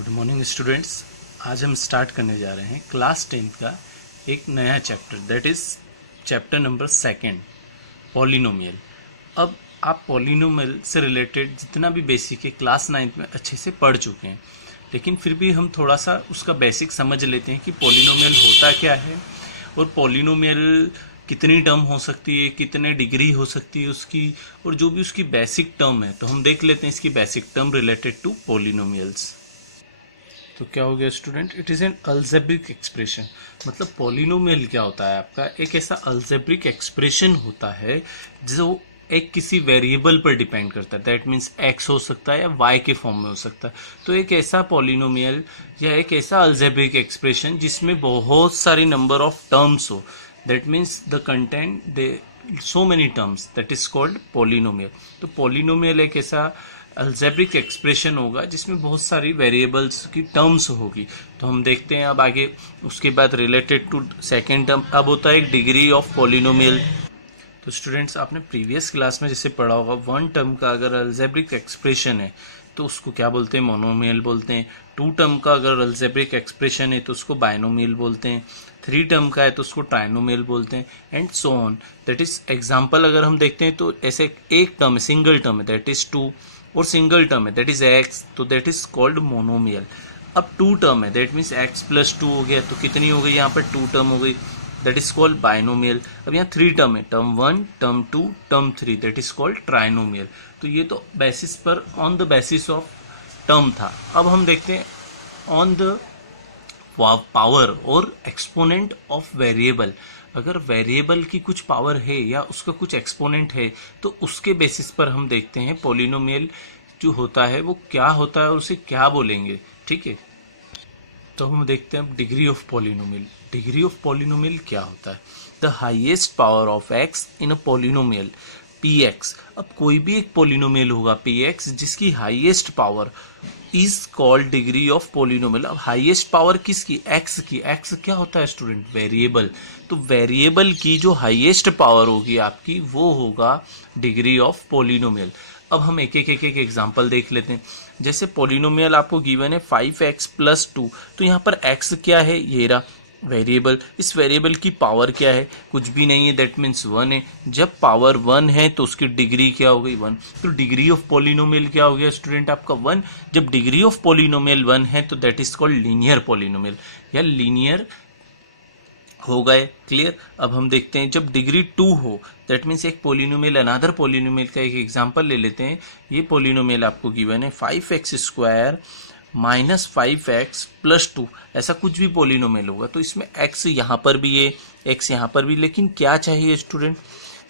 Good morning students. आज हम start करने जा रहे हैं क्लास 10th का एक नया chapter, that is chapter number 2 polynomial. अब आप पॉलिनोमियल से रिलेटेड जितना भी बेसिक है क्लास 9th में अच्छे से पढ़ चुके हैं, लेकिन फिर भी हम थोड़ा सा उसका बेसिक समझ लेते हैं कि पॉलिनोमियल होता क्या है और पॉलिनोमियल कितनी टर्म हो सकती है, कितने डिग्री हो सकती है उसकी, और जो भी उसकी बेसिक टर्म है। तो हम देख लेते हैं इसकी basic term related to polynomials. तो क्या हो गया student, it is an algebraic expression. मतलब पॉलिनोमियल क्या होता है आपका, एक ऐसा अल्जेब्रिक एक्सप्रेशन होता है जो एक किसी वेरिएबल पर डिपेंड करता है। दैट मीन्स एक्स हो सकता है या वाई के फॉर्म में हो सकता है। तो एक ऐसा पॉलिनोमियल या एक ऐसा अल्जेब्रिक एक्सप्रेशन जिसमें बहुत सारी नंबर ऑफ टर्म्स हो, that means the content they so many terms, that is called polynomial. तो पॉलिनोमियल एक ऐसा अल्जेब्रिक एक्सप्रेशन होगा जिसमें बहुत सारी वेरिएबल्स की टर्म्स होगी। तो हम देखते हैं अब आगे। उसके बाद रिलेटेड टू सेकेंड टर्म अब होता है एक डिग्री ऑफ पॉलिनोमियल। तो स्टूडेंट्स, आपने प्रीवियस क्लास में जैसे पढ़ा होगा, वन टर्म का अगर अल्जेब्रिक एक्सप्रेशन है तो उसको क्या बोलते हैं, मोनोमियल बोलते हैं। टू टर्म का अगर अल्जेब्रिक एक्सप्रेशन है तो उसको बायनोमियल बोलते हैं। थ्री टर्म का है तो उसको ट्राइनोमियल बोलते हैं, and so on. That is example अगर हम देखते हैं तो ऐसे एक टर्म है, सिंगल टर्म है, दैट इज टू, और सिंगल टर्म है दैट इज एक्स, तो दैट इज कॉल्ड मोनोमियल। अब टू टर्म है, that means x plus two हो गया, तो कितनी हो गई यहाँ पर, टू टर्म हो गई, दैट इज कॉल्ड बायनोमियल। अब यहाँ थ्री टर्म है, term one, term two, term three, that is called trinomial. तो ये तो बेसिस पर, on the basis of term था। अब हम देखते हैं ऑन द पावर और एक्सपोनेंट ऑफ वेरिएबल। अगर वेरिएबल की कुछ पावर है या उसका कुछ एक्सपोनेंट है तो उसके बेसिस पर हम देखते हैं पॉलिनोमियल जो होता है वो क्या होता है और उसे क्या बोलेंगे। ठीक है, तो हम देखते हैं अब degree of polynomial. Degree of polynomial क्या होता है, the highest power of x in a polynomial P x. अब कोई भी एक पॉलिनोमियल होगा पी एक्स जिसकी highest power is called degree of polynomial. अब हाईएस्ट पावर किसकी, एक्स की। एक्स क्या होता है स्टूडेंट, वेरिएबल। तो वेरिएबल की जो हाईएस्ट पावर होगी आपकी वो होगा डिग्री ऑफ पॉलिनोमियल। अब हम एक एक एग्जांपल देख लेते हैं। जैसे पॉलिनोमियल आपको गिवन है 5x + 2, तो यहाँ पर x क्या है, ये रहा वेरिएबल। इस वेरिएबल की पावर क्या है, कुछ भी नहीं है, दैट मीन्स 1 है। जब पावर 1 है तो उसकी डिग्री क्या हो गई, 1। तो डिग्री ऑफ पॉलिनोमियल क्या हो गया स्टूडेंट आपका, 1। जब डिग्री ऑफ पॉलिनोमियल 1 है तो that is called linear polynomial या लीनियर हो गए। क्लियर। अब हम देखते हैं जब डिग्री 2 हो, दैट मीन्स एक पॉलिनोमियल अनदर पॉलिनोमियल का एक एग्जांपल ले लेते हैं। ये पॉलिनोमियल आपको गिवन है 5x² - 5x + 2, ऐसा कुछ भी पॉलिनोमियल होगा। तो इसमें x यहाँ पर भी है, x यहाँ पर भी, लेकिन क्या चाहिए स्टूडेंट,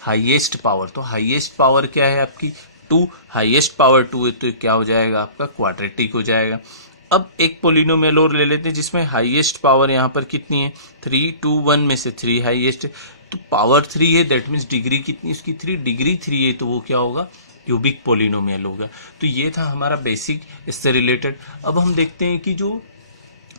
हाईएस्ट पावर। तो हाईएस्ट पावर क्या है आपकी, 2। हाईएस्ट पावर 2 है तो क्या हो जाएगा आपका, क्वाड्रेटिक हो जाएगा। अब एक पॉलिनोमियल और ले लेते हैं जिसमें हाईएस्ट पावर यहाँ पर कितनी है, 3, 2, 1 में से 3 हाईएस्ट है, तो पावर 3 है, दैट मीन्स डिग्री कितनी इसकी, 3। डिग्री 3 है तो वो क्या होगा, क्यूबिक पॉलिनोमियल होगा। तो ये था हमारा बेसिक इससे रिलेटेड। अब हम देखते हैं कि जो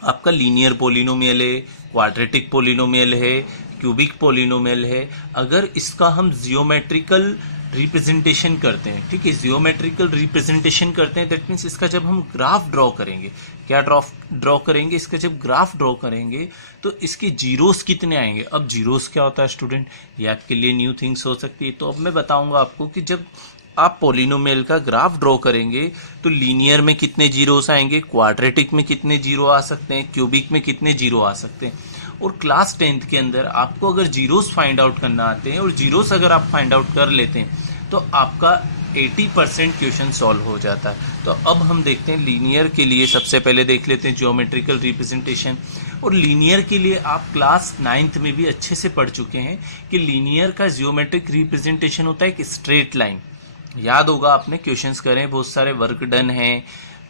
आपका लीनियर पॉलिनोमियल है, क्वाड्रेटिक पॉलिनोमियल है, क्यूबिक पॉलिनोमियल है, अगर इसका हम जियोमेट्रिकल रिप्रेजेंटेशन करते हैं, ठीक है, जियोमेट्रिकल रिप्रेजेंटेशन करते हैं, दैट मीन्स इसका जब हम ग्राफ ड्रॉ करेंगे, क्या ड्रॉ करेंगे, इसका जब ग्राफ ड्रॉ करेंगे तो इसके जीरोस कितने आएंगे। अब जीरोस क्या होता है स्टूडेंट, ये आपके लिए न्यू थिंग्स हो सकती है। तो अब मैं बताऊंगा आपको कि जब आप पॉलिनोमियल का ग्राफ ड्रॉ करेंगे तो लीनियर में कितने जीरोस आएंगे, क्वाड्रेटिक में कितने जीरो आ सकते हैं, क्यूबिक में कितने जीरो आ सकते हैं। और क्लास 10th के अंदर आपको अगर जीरोस फाइंड आउट करना आते हैं और जीरोस अगर आप फाइंड आउट कर लेते हैं तो आपका 80% क्वेश्चन सॉल्व हो जाता है। तो अब हम देखते हैं लीनियर के लिए, सबसे पहले देख लेते हैं ज्योमेट्रिकल रिप्रेजेंटेशन। और लीनियर के लिए आप क्लास 9th में भी अच्छे से पढ़ चुके हैं कि लीनियर का ज्योमेट्रिक रिप्रेजेंटेशन होता है एक स्ट्रेट लाइन। याद होगा आपने क्वेश्चंस करे, बहुत सारे वर्क डन है,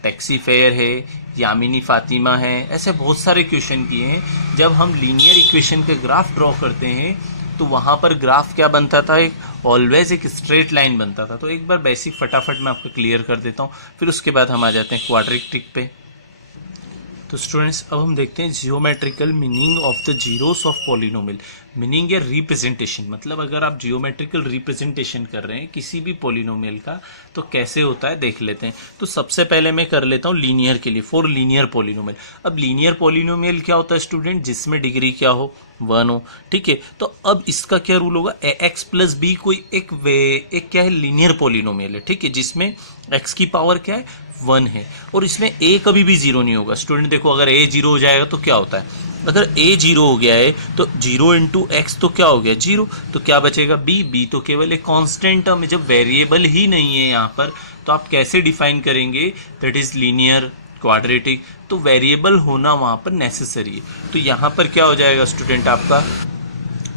टैक्सी फेयर है, यामिनी फातिमा है, ऐसे बहुत सारे क्वेश्चन किए हैं। जब हम लीनियर इक्वेशन का ग्राफ ड्रॉ करते हैं तो वहाँ पर ग्राफ क्या बनता था, एक ऑलवेज एक स्ट्रेट लाइन बनता था। तो एक बार बेसिक फटाफट मैं आपको क्लियर कर देता हूँ, फिर उसके बाद हम आ जाते हैं क्वाड्रेटिक पे। तो स्टूडेंट्स अब हम देखते हैं geometrical meaning of the zeros of polynomial. Meaning या रिप्रेजेंटेशन, मतलब अगर आप जियोमेट्रिकल रिप्रेजेंटेशन कर रहे हैं किसी भी पॉलिनोमियल का तो कैसे होता है देख लेते हैं। तो सबसे पहले मैं कर लेता हूँ लीनियर के लिए, फॉर लीनियर पॉलिनोमियल। अब लीनियर पॉलिनोमियल क्या होता है स्टूडेंट, जिसमें डिग्री क्या हो, 1 हो, ठीक है। तो अब इसका क्या रूल होगा, एक्स प्लस बी कोई एक क्या है, लीनियर पॉलिनोमियल है, ठीक है, जिसमें एक्स की पावर क्या है, 1 है, और इसमें a कभी भी 0 नहीं होगा। स्टूडेंट देखो, अगर a 0 हो जाएगा तो क्या होता है, अगर a 0 हो गया है तो 0 इंटू एक्स तो क्या हो गया, 0, तो क्या बचेगा b तो केवल एक कांस्टेंट टर्म है, जब वेरिएबल ही नहीं है यहाँ पर तो आप कैसे डिफाइन करेंगे, दैट इज लीनियर क्वाड्रेटिक। तो वेरिएबल होना वहाँ पर नेसेसरी है। तो यहाँ पर क्या हो जाएगा स्टूडेंट आपका,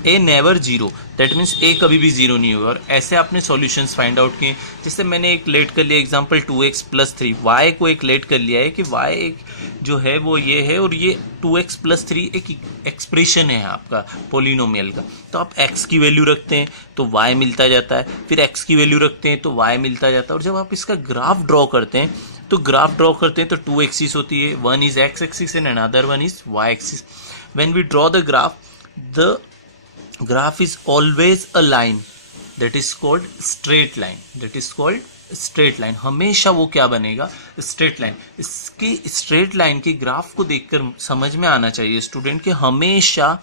ए नेवर 0, दैट मीन्स ए कभी भी 0 नहीं होगा। और ऐसे आपने सॉल्यूशंस फाइंड आउट किए, जैसे मैंने एक लेट कर लिया एग्जांपल 2x प्लस 3, वाई को एक लेट कर लिया है कि वाई एक जो है वो ये है और ये 2x प्लस 3 एक एक्सप्रेशन है आपका पॉलिनोमियल का। तो आप x की वैल्यू रखते हैं तो y मिलता जाता है, फिर x की वैल्यू रखते हैं तो y मिलता जाता है। और जब आप इसका ग्राफ ड्रॉ करते हैं तो ग्राफ ड्रॉ करते हैं तो 2 एक्सिस होती है, one is x axis and another one is y axis. When we draw the graph is always a line that is called straight line, that is called straight line। हमेशा वो क्या बनेगा, straight line। इसकी straight line के graph को देखकर समझ में आना चाहिए स्टूडेंट कि हमेशा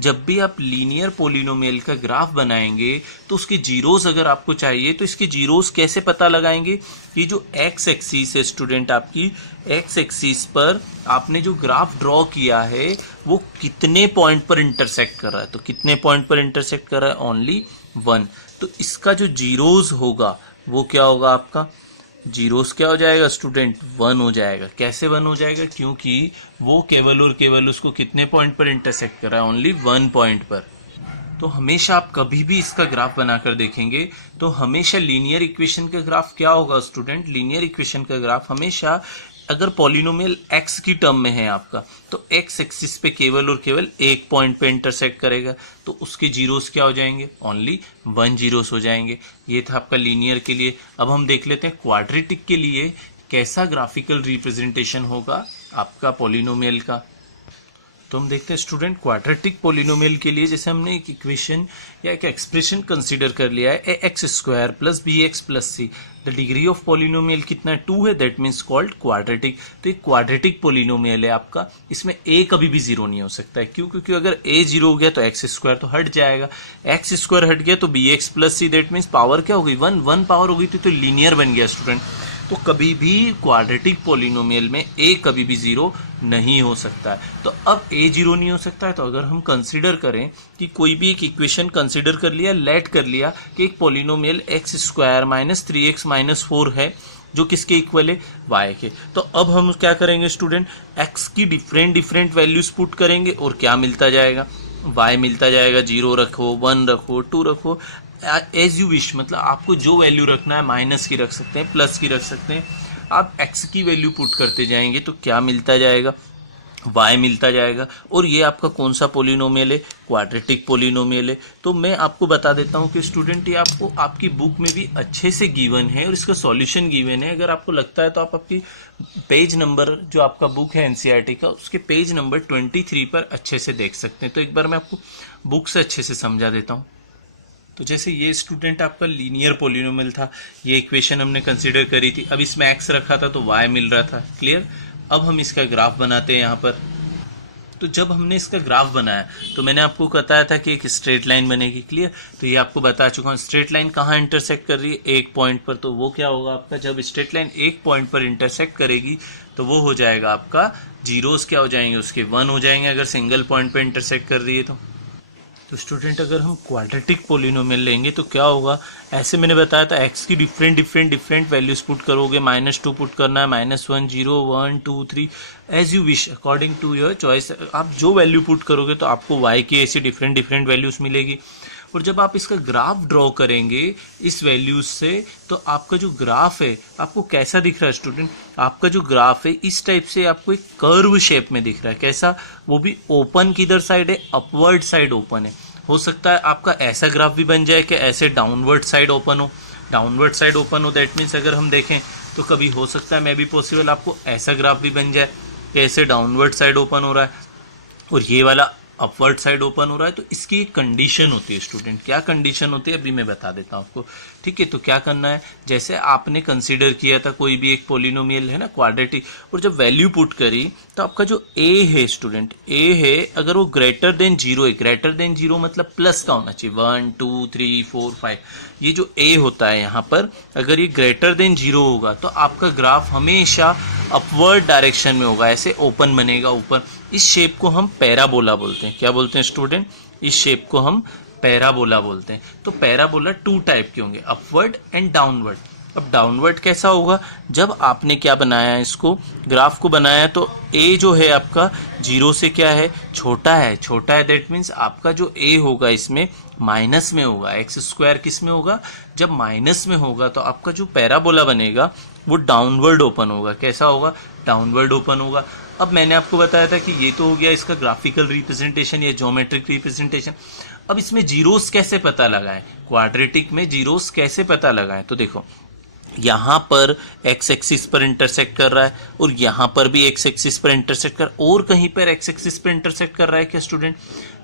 जब भी आप लीनियर पॉलिनोमियल का ग्राफ बनाएंगे तो उसके जीरोस अगर आपको चाहिए तो इसके जीरोस कैसे पता लगाएंगे, ये जो एक्स एक्सिस है स्टूडेंट, आपकी एक्स एक्सिस पर आपने जो ग्राफ ड्रॉ किया है वो कितने पॉइंट पर इंटरसेक्ट कर रहा है, तो कितने पॉइंट पर इंटरसेक्ट कर रहा है, ओनली 1। तो इसका जो जीरोस होगा वो क्या होगा, आपका जीरोस क्या हो जाएगा स्टूडेंट, 1 हो जाएगा। कैसे 1 हो जाएगा, क्योंकि वो केवल और केवल उसको कितने पॉइंट पर इंटरसेक्ट कर रहा है, ओनली 1 पॉइंट पर। तो हमेशा आप कभी भी इसका ग्राफ बनाकर देखेंगे तो हमेशा लीनियर इक्वेशन का ग्राफ क्या होगा स्टूडेंट, लीनियर इक्वेशन का ग्राफ हमेशा अगर पॉलिनोमियल x की टर्म में है आपका तो x एक्सिस पे केवल और केवल एक पॉइंट पे इंटरसेक्ट करेगा, तो उसके जीरोस क्या हो जाएंगे, ओनली 1 जीरोस हो जाएंगे। ये था आपका लीनियर के लिए। अब हम देख लेते हैं क्वाड्रेटिक के लिए कैसा ग्राफिकल रिप्रेजेंटेशन होगा आपका पॉलिनोमियल का। तो हम देखते हैं स्टूडेंट क्वाड्रेटिक पॉलिनोमियल के लिए, जैसे हमने एक इक्वेशन या एक एक्सप्रेशन कंसीडर कर लिया है, x square plus b x plus c, the degree of polynomial कितना, 2 है, दैट मीन्स कॉल्ड क्वाड्रेटिक। तो एक क्वाड्रेटिक पॉलिनोमियल है आपका, इसमें ए कभी भी 0 नहीं हो सकता है। क्यों, क्योंकि अगर ए 0 हो गया तो एक्स स्क्वायर तो हट जाएगा, एक्स स्क्वायर हट गया तो b x plus c, that means power क्या हो गई, 1 पावर हो गई तो लीनियर बन गया स्टूडेंट। तो कभी भी क्वाड्रेटिक पॉलिनोमियल में a कभी भी 0 नहीं हो सकता है। तो अब a 0 नहीं हो सकता है, तो अगर हम कंसीडर करें कि कोई भी एक इक्वेशन कंसीडर कर लिया, लेट कर लिया कि एक polynomial x square minus 3x minus 4 है जो किसके इक्वल है, y के। तो अब हम क्या करेंगे स्टूडेंट, x की डिफरेंट वैल्यूज पुट करेंगे और क्या मिलता जाएगा, y मिलता जाएगा। 0 रखो, 1 रखो, 2 रखो, एज यू विश, मतलब आपको जो वैल्यू रखना है, माइनस की रख सकते हैं, प्लस की रख सकते हैं। आप x की वैल्यू पुट करते जाएंगे तो क्या मिलता जाएगा, y मिलता जाएगा। और ये आपका कौन सा पॉलिनोमियल है, क्वाड्रेटिक पॉलिनोमियल है। तो मैं आपको बता देता हूँ कि स्टूडेंट ये आपको आपकी बुक में भी अच्छे से गिवन है और इसका सॉल्यूशन गिवन है। अगर आपको लगता है तो आप आपकी पेज नंबर जो आपका बुक है एनसीईआरटी का, उसके पेज नंबर 23 पर अच्छे से देख सकते हैं। तो एक बार मैं आपको बुक से अच्छे से समझा देता हूँ। तो जैसे ये स्टूडेंट आपका लीनियर पॉलिनोमियल था, ये इक्वेशन हमने कंसीडर करी थी, अब इसमें x रखा था तो y मिल रहा था, क्लियर। अब हम इसका ग्राफ बनाते हैं यहाँ पर। तो जब हमने इसका ग्राफ बनाया तो मैंने आपको बताया था कि एक स्ट्रेट लाइन बनेगी, क्लियर। तो ये आपको बता चुका हूँ, स्ट्रेट लाइन कहाँ इंटरसेक्ट कर रही है, एक पॉइंट पर। तो वो क्या होगा आपका, जब स्ट्रेट लाइन एक पॉइंट पर इंटरसेक्ट करेगी तो वो हो जाएगा आपका, जीरोस क्या हो जाएंगे उसके, 1 हो जाएंगे अगर सिंगल पॉइंट पर इंटरसेक्ट कर रही है तो स्टूडेंट अगर हम क्वाड्रेटिक पॉलिनोमियल लेंगे तो क्या होगा, ऐसे मैंने बताया था x की डिफरेंट वैल्यूज पुट करोगे, -2 पुट करना है, -1 0 1 2 3 as you wish, according to your choice. आप जो वैल्यू पुट करोगे तो आपको y की ऐसी डिफरेंट वैल्यूज मिलेगी। और जब आप इसका ग्राफ ड्रॉ करेंगे इस वैल्यूज से तो आपका जो ग्राफ है आपको कैसा दिख रहा है स्टूडेंट, आपका जो ग्राफ है इस टाइप से आपको एक कर्व शेप में दिख रहा है। कैसा, वो भी ओपन किधर साइड है, अपवर्ड साइड ओपन है। हो सकता है आपका ऐसा ग्राफ भी बन जाए कि ऐसे डाउनवर्ड साइड ओपन हो, डाउनवर्ड साइड ओपन हो, दैट मीन्स अगर हम देखें तो कभी हो सकता है, मे बी पॉसिबल आपको ऐसा ग्राफ भी बन जाए कैसे डाउनवर्ड साइड ओपन हो रहा है और ये वाला अपवर्ड साइड ओपन हो रहा है, तो इसकी एक कंडीशन होती है स्टूडेंट। क्या कंडीशन होती है अभी मैं बता देता हूँ आपको, ठीक है। तो क्या करना है, जैसे आपने कंसीडर किया था कोई भी एक पोलिनोमियल है ना क्वाड्रेटिक, और जब वैल्यू पुट करी तो आपका जो ए है स्टूडेंट, ए है अगर वो ग्रेटर देन जीरो है, ग्रेटर देन जीरो मतलब प्लस का होना चाहिए, 1 2 3 4 5, ये जो ए होता है यहाँ पर अगर ये ग्रेटर देन जीरो होगा तो आपका ग्राफ हमेशा अपवर्ड डायरेक्शन में होगा, ऐसे ओपन बनेगा ऊपर। इस शेप को हम पैराबोला बोलते हैं। क्या बोलते हैं स्टूडेंट? इस शेप को हम पैराबोला बोलते हैं। तो पैराबोला टू टाइप के होंगे, अपवर्ड एंड डाउनवर्ड। अब डाउनवर्ड कैसा होगा, जब आपने क्या बनाया, इसको ग्राफ को बनाया तो ए जो है आपका जीरो से क्या है, छोटा है, छोटा है, दैट मीन्स आपका जो ए होगा इसमें माइनस में होगा। एक्स स्क्वायर किस में होगा, जब माइनस में होगा तो आपका जो पैराबोला बनेगा वो डाउनवर्ड ओपन होगा। कैसा होगा, डाउनवर्ड ओपन होगा। अब मैंने आपको बताया था कि ये तो हो गया इसका ग्राफिकल रिप्रेजेंटेशन या ज्योमेट्रिक रिप्रेजेंटेशन। अब इसमें जीरोस कैसे पता लगाएं, क्वाड्रेटिक में जीरोस कैसे पता लगाएं, तो देखो यहाँ पर एक्स एक्सिस पर इंटरसेक्ट कर रहा है और यहाँ पर भी एक्स एक्सिस पर इंटरसेक्ट कर, और कहीं पर एक्स एक्सिस पर इंटरसेक्ट कर रहा है क्या स्टूडेंट?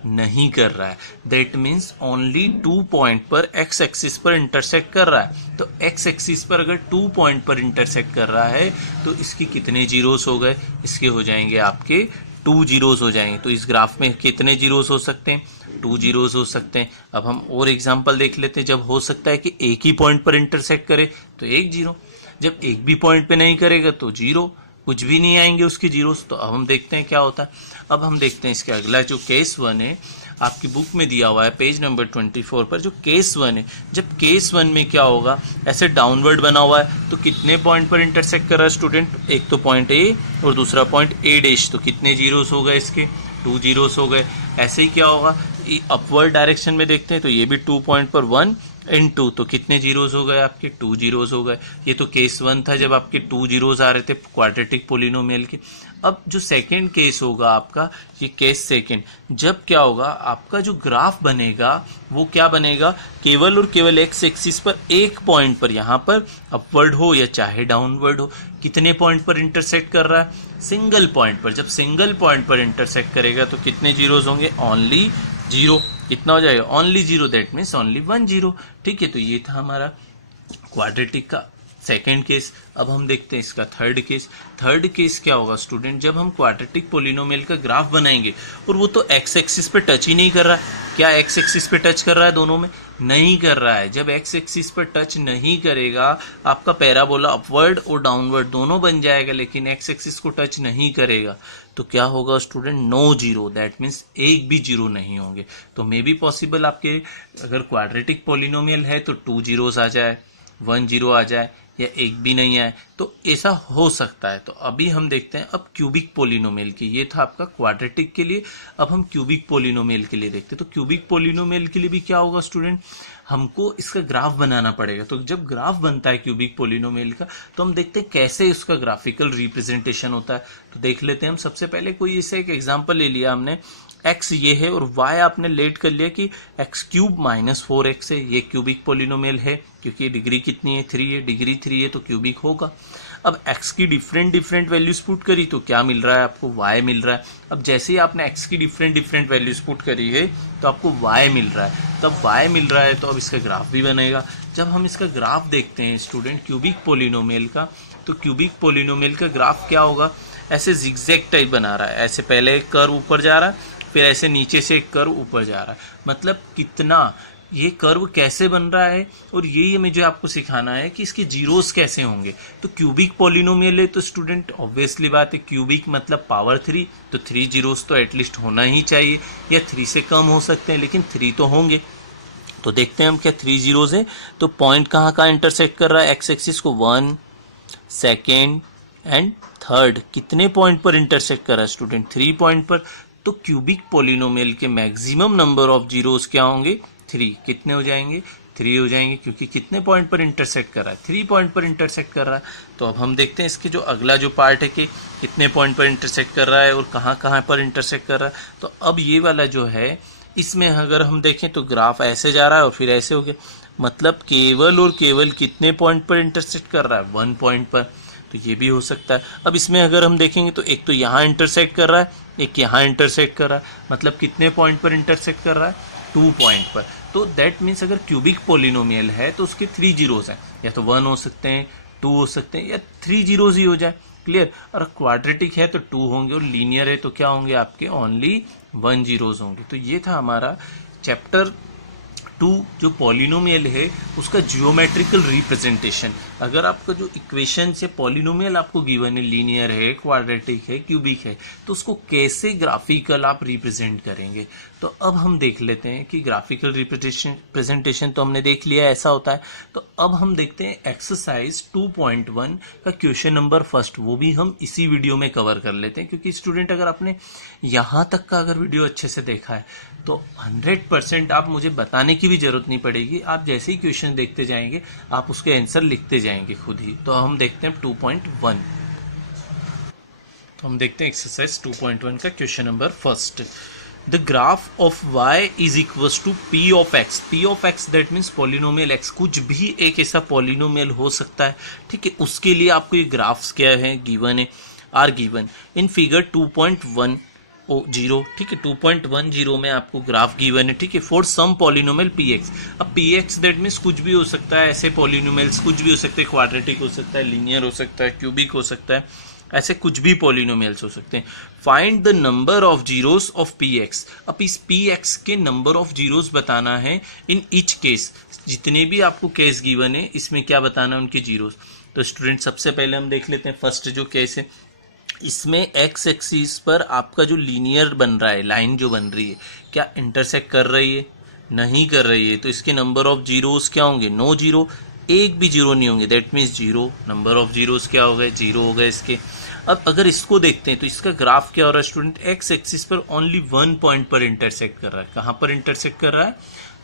नहीं कर रहा है। दैट मीन्स ओनली 2 पॉइंट पर एक्स एक्सिस पर इंटरसेक्ट कर रहा है। तो एक्स एक्सिस पर अगर 2 पॉइंट पर इंटरसेक्ट कर रहा है तो इसकी कितने जीरोस हो गए, इसके हो जाएंगे आपके 2 जीरोस हो जाएंगे। तो इस ग्राफ में कितने जीरोस हो सकते हैं, 2 जीरोस हो सकते हैं। अब हम और एग्जांपल देख लेते हैं, जब हो सकता है कि एक ही पॉइंट पर इंटरसेक्ट करे तो 1 जीरो, जब एक भी पॉइंट पे नहीं करेगा तो 0, कुछ भी नहीं आएंगे उसके जीरोस। तो अब हम देखते हैं क्या होता है। अब हम देखते हैं इसके अगला जो केस 1 है, आपकी बुक में दिया हुआ है पेज नंबर 24 पर, जो केस 1 है, जब केस 1 में क्या होगा, ऐसे डाउनवर्ड बना हुआ है तो कितने पॉइंट पर इंटरसेक्ट कर रहा है स्टूडेंट, एक तो पॉइंट ए और दूसरा पॉइंट ए डैश, तो कितने जीरोस हो गए इसके, 2 जीरोस हो गए। ऐसे ही क्या होगा, अपवर्ड डायरेक्शन में देखते हैं तो ये भी 2 पॉइंट पर 1 एंड 2, तो कितने जीरोस हो गए आपके, 2 जीरोस हो गए। ये तो केस 1 था जब आपके 2 जीरोस आ रहे थे क्वाड्रेटिक पोलिनोमियल के। अब जो सेकंड केस होगा आपका, ये केस सेकंड, जब क्या होगा आपका जो ग्राफ बनेगा वो क्या बनेगा, केवल और केवल एक्स एक्सिस पर एक पॉइंट पर, यहाँ पर अपवर्ड हो या चाहे डाउनवर्ड हो, कितने पॉइंट पर इंटरसेक्ट कर रहा है, सिंगल पॉइंट पर। जब सिंगल पॉइंट पर इंटरसेक्ट करेगा तो कितने जीरोस होंगे, ओनली 0। कितना हो जाएगा, only 0, that means only 1 zero. ठीक है, तो ये था हमारा क्वाड्रेटिक का सेकेंड केस। अब हम देखते हैं इसका थर्ड केस। थर्ड केस क्या होगा स्टूडेंट, जब हम क्वाड्रेटिक पोलिनोमियल का ग्राफ बनाएंगे और वो तो एक्स एक्सिस पे टच ही नहीं कर रहा है। क्या एक्स एक्सिस पे टच कर रहा है, दोनों में नहीं कर रहा है। जब एक्स एक्सिस पर टच नहीं करेगा आपका पैराबोला अपवर्ड और डाउनवर्ड दोनों बन जाएगा, लेकिन एक्स एक्सिस को टच नहीं करेगा तो क्या होगा student, no zero, that means एक भी जीरो नहीं होंगे। तो मे बी पॉसिबल आपके अगर क्वाड्रेटिक पोलिनोमियल है तो 2 जीरोस आ जाए, 1 जीरो आ जाए, या एक भी नहीं आए, तो ऐसा हो सकता है। तो अभी हम देखते हैं अब क्यूबिक पोलिनोमियल की। ये था आपका क्वाड्रेटिक के लिए, अब हम क्यूबिक पोलिनोमियल के लिए देखते हैं। तो क्यूबिक पोलिनोमियल के लिए भी क्या होगा स्टूडेंट, हमको इसका ग्राफ बनाना पड़ेगा। तो जब ग्राफ बनता है क्यूबिक पोलिनोमियल का तो हम देखते हैं कैसे उसका ग्राफिकल रिप्रेजेंटेशन होता है। तो देख लेते हैं हम। सबसे पहले कोई इसे एक एग्जांपल ले लिया हमने, x ये है और y आपने लेट कर लिया कि x क्यूब माइनस 4x है, ये क्यूबिक पोलिनोमियल है क्योंकि डिग्री कितनी है, 3 है, डिग्री 3 है तो क्यूबिक होगा। अब x की डिफरेंट वैल्यूज पुट करी तो क्या मिल रहा है आपको, y मिल रहा है। अब जैसे ही आपने x की डिफरेंट वैल्यूज पुट करी है तो आपको y मिल रहा है। तब y मिल रहा है तो अब इसका ग्राफ भी बनेगा। जब हम इसका ग्राफ देखते हैं स्टूडेंट क्यूबिक पोलिनोमियल का, तो क्यूबिक पोलिनोमियल का ग्राफ क्या होगा, ऐसे जिगजैग टाइप बना रहा है। ऐसे पहले एक कर्व ऊपर जा रहा है, फिर ऐसे नीचे से एक कर्व ऊपर जा रहा है। मतलब कितना ये कर्व कैसे बन रहा है, और यही मुझे आपको सिखाना है कि इसके जीरोस कैसे होंगे। तो क्यूबिक पोलिनोमियल है तो स्टूडेंट ऑब्वियसली बात है, क्यूबिक मतलब पावर 3, तो 3 जीरोस तो एटलीस्ट होना ही चाहिए, या 3 से कम हो सकते हैं लेकिन 3 तो होंगे। तो देखते हैं हम क्या 3 जीरोस है। तो पॉइंट कहाँ कहाँ इंटरसेक्ट कर रहा है एक्स एक्सिस को, 1, सेकेंड एंड थर्ड। कितने पॉइंट पर इंटरसेक्ट कर रहा है स्टूडेंट, 3 पॉइंट पर। तो क्यूबिक पोलिनोमियल के मैक्सिमम नंबर ऑफ जीरोस क्या होंगे, 3। कितने हो जाएंगे, 3 हो जाएंगे, क्योंकि कितने पॉइंट पर इंटरसेक्ट कर रहा है, 3 पॉइंट पर इंटरसेक्ट कर रहा है। तो अब हम देखते हैं इसके जो अगला जो पार्ट है कि कितने पॉइंट पर इंटरसेक्ट कर रहा है और कहाँ कहाँ पर इंटरसेक्ट कर रहा है। तो अब ये वाला जो है इसमें अगर हम देखें तो ग्राफ ऐसे जा रहा है और फिर ऐसे हो गया, मतलब केवल और केवल कितने पॉइंट पर इंटरसेक्ट कर रहा है, 1 पॉइंट पर। तो ये भी हो सकता है। अब इसमें अगर हम देखेंगे तो एक तो यहाँ इंटरसेक्ट कर रहा है, एक यहाँ इंटरसेक्ट कर रहा है, मतलब कितने पॉइंट पर इंटरसेक्ट कर रहा है, 2 पॉइंट पर। तो दैट मीन्स अगर क्यूबिक पॉलिनोमियल है तो उसके 3 जीरोस हैं, या तो 1 हो सकते हैं, 2 हो सकते हैं, या 3 जीरोस ही हो जाए। क्लियर। और क्वाड्रेटिक है तो 2 होंगे, और लीनियर है तो क्या होंगे आपके, ओनली 1 जीरोस होंगे। तो ये था हमारा चैप्टर 2 जो पॉलिनोमियल है उसका जियोमेट्रिकल रिप्रेजेंटेशन। अगर आपका जो इक्वेशन से पॉलिनोमियल आपको गिवन है, लीनियर है, क्वाड्रेटिक है, क्यूबिक है, तो उसको कैसे ग्राफिकल आप रिप्रेजेंट करेंगे। तो अब हम देख लेते हैं कि ग्राफिकल रिप्रेजेंटेशन तो हमने देख लिया ऐसा होता है। तो अब हम देखते हैं एक्सरसाइज 2.1 का क्वेश्चन नंबर फर्स्ट, वो भी हम इसी वीडियो में कवर कर लेते हैं, क्योंकि स्टूडेंट अगर आपने यहाँ तक का अगर वीडियो अच्छे से देखा है तो 100% आप मुझे बताने की भी जरूरत नहीं पड़ेगी। आप जैसे ही क्वेश्चन देखते जाएंगे आप उसके आंसर लिखते जाएंगे खुद ही। तो हम देखते हैं 2.1। हम देखते हैं एक्सरसाइज 2.1 का question number first. The graph of y is equals to p of x। p of x that means polynomial x, कुछ भी एक ऐसा पॉलिनोमियल हो सकता है, ठीक है। उसके लिए आपको ये ग्राफ्स क्या है गिवन है, आर गिवन इन फिगर 2.10, ठीक है। 2.10 में आपको ग्राफ गिवन है, ठीक है, फॉर सम पॉलिनोमियल px। अब px दैट मीन्स कुछ भी हो सकता है, ऐसे पॉलिनोमियल्स कुछ भी हो सकते हैं, क्वाड्रेटिक हो सकता है, लीनियर हो सकता है, क्यूबिक हो सकता है, ऐसे कुछ भी पॉलिनोमियल्स हो सकते हैं। Find the number of zeros of px। अब इस px के नंबर ऑफ जीरोस बताना है इन ईच केस, जितने भी आपको केस गिवन है इसमें क्या बताना है उनके जीरोस। तो स्टूडेंट सबसे पहले हम देख लेते हैं फर्स्ट जो केस है, इसमें एक्स एक्सिस पर आपका जो लीनियर बन रहा है, लाइन जो बन रही है, क्या इंटरसेक्ट कर रही है, नहीं कर रही है। तो इसके नंबर ऑफ जीरोस क्या होंगे, नो जीरो, एक भी जीरो नहीं होंगे, that means zero. Number of zeros क्या हो गए, जीरो हो गए इसके। अब अगर इसको देखते हैं तो इसका ग्राफ क्या हो रहा है स्टूडेंट, एक्स एक्सिस पर ओनली 1 पॉइंट पर इंटरसेक्ट कर रहा है। कहाँ पर इंटरसेक्ट कर रहा है,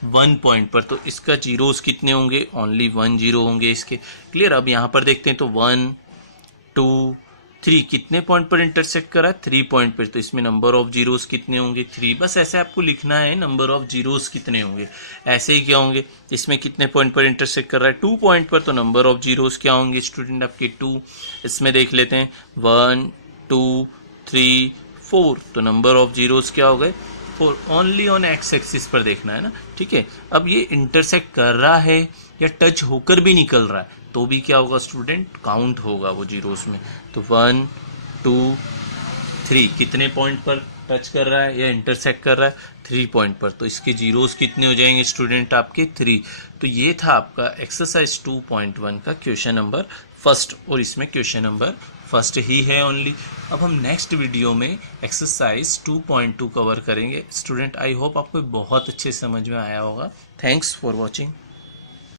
1 पॉइंट पर। तो इसका जीरोस कितने होंगे, ओनली 1 जीरो होंगे इसके। क्लियर। अब यहाँ पर देखते हैं तो 1 2 3 कितने पॉइंट पर इंटरसेक्ट कर रहा है, 3 पॉइंट पर। तो इसमें नंबर ऑफ जीरोस कितने होंगे, 3। बस ऐसे आपको लिखना है नंबर ऑफ जीरोस कितने होंगे। ऐसे ही क्या होंगे, इसमें कितने पॉइंट पर इंटरसेक्ट कर रहा है, 2 पॉइंट पर। तो नंबर ऑफ जीरोस क्या होंगे स्टूडेंट आपके 2। इसमें देख लेते हैं 1 2 3 4। तो नंबर ऑफ जीरोस क्या हो गए, 4। ओनली ऑन एक्स एक्सिस पर देखना है ना, ठीक है। अब ये इंटरसेक्ट कर रहा है या टच होकर भी निकल रहा है तो भी क्या होगा स्टूडेंट, काउंट होगा वो जीरोस में। तो 1 2 3 कितने पॉइंट पर टच कर रहा है या इंटरसेक्ट कर रहा है, 3 पॉइंट पर। तो इसके जीरोस कितने हो जाएंगे स्टूडेंट आपके, 3। तो ये था आपका एक्सरसाइज 2.1 का क्वेश्चन नंबर फर्स्ट, और इसमें क्वेश्चन नंबर फर्स्ट ही है ओनली। अब हम नेक्स्ट वीडियो में एक्सरसाइज 2.2 कवर करेंगे। स्टूडेंट आई होप आपको बहुत अच्छे समझ में आया होगा। Thanks for watching.